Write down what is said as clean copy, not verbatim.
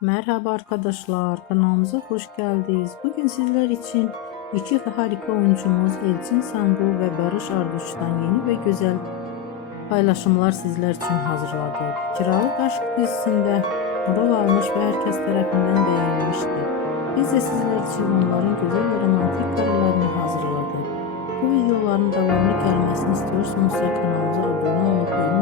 Merhaba arkadaşlar, kanalımıza hoş geldiniz. Bugün sizler için iki harika oyuncumuz Elçin Sangu ve Barış Arduç'tan yeni ve güzel paylaşımlar sizler için hazırladık. Kiralık Aşk dizisinde rol almış ve herkes tarafından beğenilmişti. Biz de sizler için onların güzel ve romantik karelerini hazırladık. Bu videoların devamlı gelmesini istiyorsanız kanalımıza abone olup